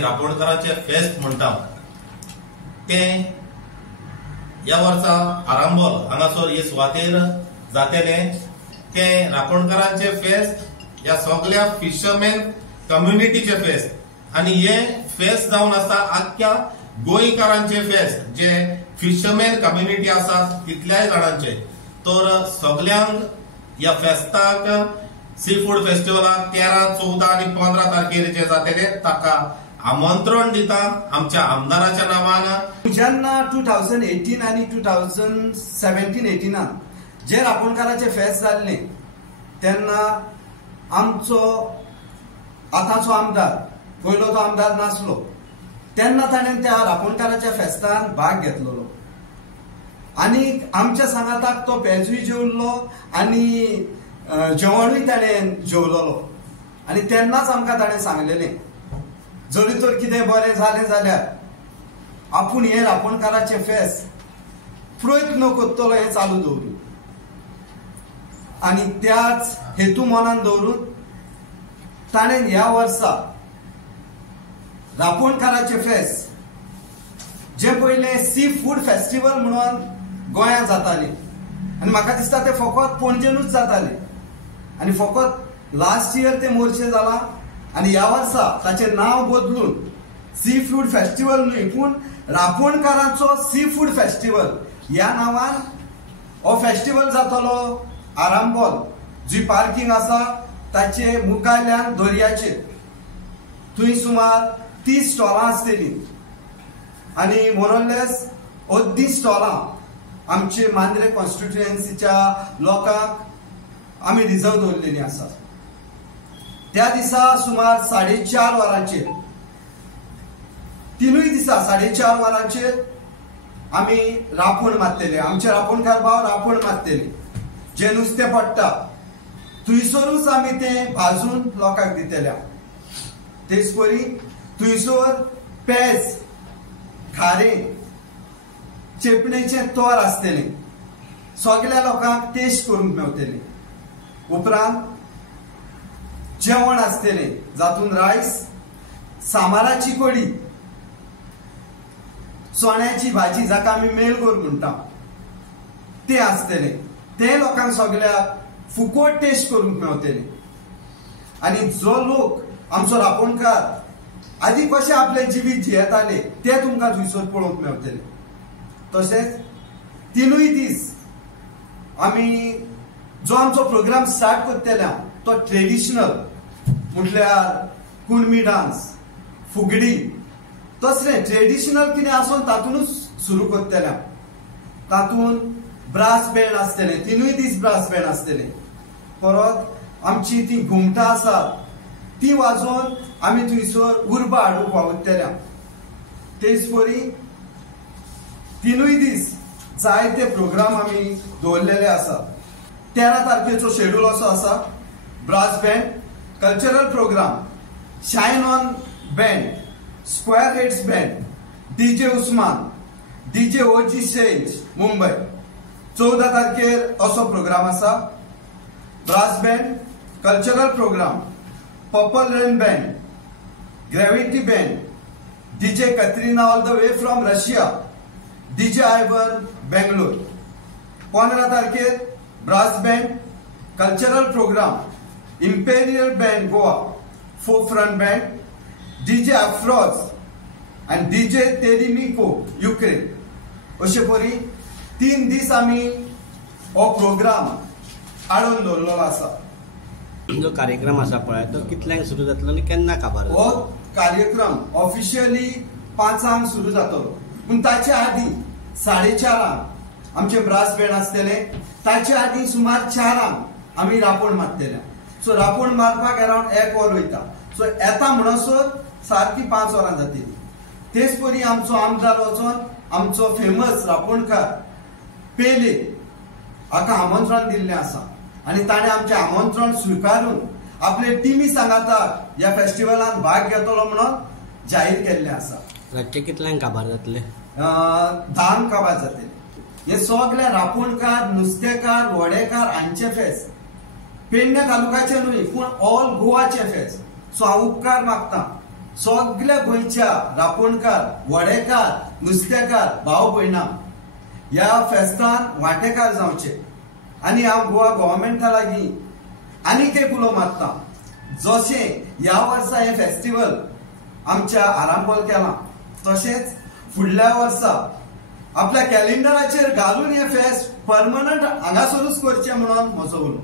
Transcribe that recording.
आमी रापणकारांचे फेस्त म्हणटा ते या वर्सा आरांबोल हांगासर हे सुवातेर जातले। ते रापणकारांचे फेस्त या सगळ्या फिशरमॅन कम्युनिटीचे फेस्त आणि हे फेस्त जावन आसा आख्या गोंयकारांचे फेस्त जे फिशरमॅन कम्युनिटी आसात तितल्याय जाणांचे। तर सगळ्यांक या फेस्ताक सी फूड फेस्टिवलाक 13, 14 आणि 15 तारखेर जे जातले ताका आमंत्रण दिता आमच्या आमदाराच्या नावान। जेन्ना 2018 आणि 2017-18 जे रापणकाराचे फेस्त जाल्ले तेन्ना आमचो आतांचो आमदार पयलो तो आमदार नासलो तेन्ना ताणें त्या रापणकाराच्या फेस्तान भाग घेतलेलो आणि आमच्या सांगाताक तो पेजूय जेवल्लो आणि जेवणूय ताणें जेवलेलो आणि तेन्नाच आमकां ताणें सांगलेलें जरी तर कितें बरें जालें जाल्यार आपूण हे रापणकाराचे फेस्त प्रयत्न करतलो हें चालू दवरूं आणि त्याच हेतू मनान दवरून ताणें ह्या वर्सा रापणकाराचे फेस्त जे पयले सी फूड फेस्टिवल म्हणून गोंयांत जाताले आणि म्हाका दिसता ते फकत पणजेनूच जाताले आणि फकत लास्ट इयर ते मोर्चे जाला आणि ह्या वर्सा ताचें नांव बदलून सी फूड फेस्टिवल न्हय पूण रापणकारांचो सी फूड फेस्टिवल ह्या नांवान हो फेस्टिवल जातलो आरांबोल जी पार्किंग आसा ताचे मुखावयल्यान दर्याचेर। थंय सुमार 30 स्टॉलां आसतलीं आणि मोरलेस अर्दी स्टॉलां आमचे मांद्रे कॉन्स्टिट्युएन्सीच्या लोकांक आमी रिजर्व दवरलेलीं आसा। त्या दिसा सुमार 4.5 वरांचेर तिनूय दिसा 4.5 वरांचेर आमी रापण मारतले। आमचे रापणकार भाव रापण मारतले जे नुस्तें पडटा थंयसरूच आमी तें भाजून लोकांक दितले। तेच परी थंयसर पेज खारें चेपणेचें तोर आसतलें सगळ्या लोकांक टेस्ट करूंक मेळटलें। उपरांत जेवण आसतलें जातून रायस, सामाराची कडी, चण्याची भाजी जाका आमी मेलगोर म्हणटा तें आसतलें। ते लोकांक सगळ्याक फुकट टेस्ट करूंक मेळटलें आणि जो लोक आमचो रापणकार आदी कशे आपले जिवीत जियेताले ते तुमकां थंयसर पळोवंक मेळटलें। तशेंच तिनूय दीस आमी जो आमचो प्रोग्राम स्टार्ट करतले तो ट्रेडिशनल म्हटल्यार कुणबी डान्स, फुगडी तसलें ट्रेडिशनल कितें आसून तातूंतच सुरू करतले। तातूंत ब्रास बँड आसतलें, तिनूय दीस ब्रास बँड आसतलें। परत आमची ती घुमटां आसात ती वाजोवन आमी थंयसर उर्बा हाडूंक वावुरतले। तेच परी तिनूय दीस जायते प्रोग्राम आमी दवरलेले आसात। 13 तारखेचो शेड्यूल असो आसा brass band, cultural program, shine on band, square heads band, DJ Usman, DJ OG stage Mumbai. 14 तारखेर असो प्रोग्राम आसा brass band, cultural program, purple rain band, gravity band, DJ Katrina all the way from Russia, DJ Ivan Bangalore. 15 तारखेर brass band, cultural program, imperial band Goa, folk front band, DJ Afroz आणि DJ तेरिमिको Ukraine. अशे परी 3 दीस आमी हो programme हाडून दवरलेलो आसा। जो कार्यक्रम आसा पळय तो कितल्यांक सुरू जातलो आणि केन्ना काबार? हो कार्यक्रम ऑफिशियली 5 सुरू जातलो पूण ताचे आदी 4:30 आमचे ब्रास बँड आसतले। ताचे आदी सुमार 4 आमी रापण मारतले। सो रापण मारपाक अरावंड 1 वर वयता। सो येता म्हणसर सारकी 5 वरां जातली। तेच परी आमचो आमदार वचोन आमचो फेमस रापणकार पेले हाका आमंत्रण दिल्लें आसा आणि ताणें आमचें आमंत्रण स्विकारून आपले टिमी सांगाताक ह्या फेस्टिवलान भाग घेतलो म्हणून जाहीर केल्लें आसा। रातचे कितल्यांक काबार जातले? 10 काबार जातले। हे सगळे रापणकार, नुस्तेकार, वडेकार हांचे फेस्त पेडणे तालुक्याचे न्हय पूण ऑल गोवाचे फेस्त। सो हांव उपकार मागता सगळ्या गोंयच्या रापणकार, वडेकार, नुस्तेकार भाव भयणां ह्या फेस्तान वांटेकार जावचे आनी हांव गोवा गव्हर्मेंटा लागीं आनीक एक उलो मारता. जशें ह्या वर्सा हें फेस्टिवल आमच्या आरांबोल केलां तशेंच फुडल्या वर्सा आपल्या कॅलेंडराचेर घालून हें फेस्ट परमनंट हांगासरूच करचें म्हणून म्हजो उलो.